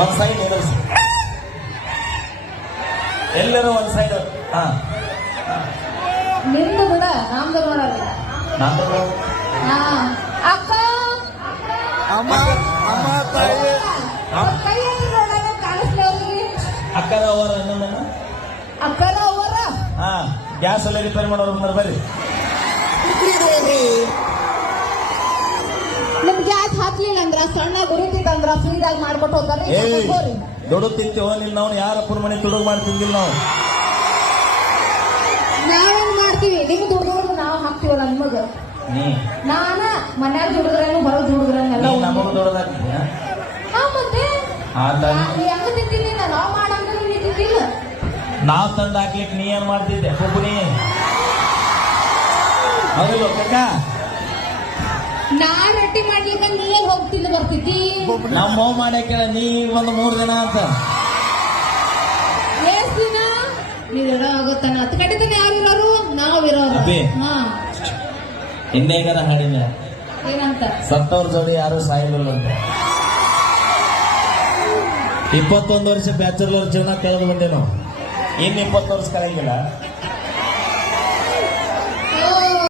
ಒಂದ್ ಸೈಡ್ ಎದುರಿಸಿ ಎಲ್ಲರೂ ಒಂದ್ ಸೈಡ್. ಹಾ ನಿಂದು ಬಿಡ ನಮ್ದು ನೋಡಲ್ಲ. ನಾನು ಹಾ ಅಕ್ಕ ಅಮ್ಮ ಅಮ್ಮ ತಾಯಿ ಕೈ ನೋಡಲ್ಲ ಕಾಣಿಸ್ಲಿ ಅವ್ರಿಗೆ. ಅಕ್ಕದ ಅವರ ಇನ್ನೊಂದನ್ನು ಅಕ್ಕನ ಅವರ ಹಾ ಗ್ಯಾಸ್ ಎಲ್ಲ ರಿಪೇರ್ ಮಾಡೋರು ಬಂದ್ರೆ ಬರ್ರಿ. ನಿಮ್ ಗ್ಯಾಸ್ ಹಾಕ್ಲಿಲ್ಲ ಅಂದ್ರ ಸಣ್ಣ ಗುರುತಿತ್ತಂದ್ರ ಫ್ರೀದಾಗ ಮಾಡ್ಕೊಟ್ಟು ಹೋಗ್ತಾರೆ. ದುಡ್ಡು ತಿಂತೀವೋ ನಿಲ್ ನಾವು ಯಾರಪ್ಪನ ಮನೆ ತುಡುಗ್ ಮಾಡಿ ತಿಂದಿಲ್ಲ ನಾವು. ನಾವೇನ್ ಮಾಡ್ತೀವಿ ನಿಮ್ ದುಡ್ದವ್ರು ನಾವು ಹಾಕ್ತಿವಲ್ಲ ನಿಮಗ. ನಾನ ಮನ್ಯಾಗ ದುಡಿದ್ರೇನು ಹೊರಗ್ ದುಡಿದ್ರೇನೆಲ್ಲ ನಮಗ ದೊಡ್ಡದಾಗ್ತಿದ್ಯಾ ಮತ್ತೆ ಹೆಂಗ ತಿಂತೀನಿ ನಾವ್ ಮಾಡಂಗ ನೀ ತಿಂತಿಲ್ಲ. ನಾವ್ ತಂದು ಹಾಕ್ಲಿಕ್ಕೆ ನೀ ಏನ್ ಮಾಡ್ತಿದ್ದೆ ಒಬ್ಬನಿ ಹೌದಿಲ್ಲ ಕಕ್ಕ? ನಾನ್ ರೊಟ್ಟಿ ಮಾಡ್ಲಿಕ್ಕ ನೀ ಹೋಗ್ತಿಲ್ಲ ಬರ್ತಿದ್ದಿ. ನಮ್ಮ ಮೌ ಮಾಡ್ಯಾಕ ನೀ ಒಂದು 3 ದಿನ ಅಂತ ಎಷ್ಟ್ ದಿನ ನೀವ್ ಆಗುತ್ತಾನ ಹತ್ತು ಗಂಟೆ ತನ ಯಾರು ಇರೋರು ನಾವು ಇರೋರು. ಅಬ್ಬಿ. ಹಾ ಹಿಂದೆಗಾರ ಹಾಡಿನ ಏನಂತ ಸತ್ತವ್ರ ಜೋಡಿ ಯಾರು ಸಾಯಿಲ್ಲ ಅಂತ. 21 ವರ್ಷ ಬ್ಯಾಚುಲರ್ ಜೀವನ ಕಳೆದು ಬಂದೆ ನಾವು. ಇನ್ನು 20 ವರ್ಷ ಕಳೆಯಂಗಿಲ್ಲ.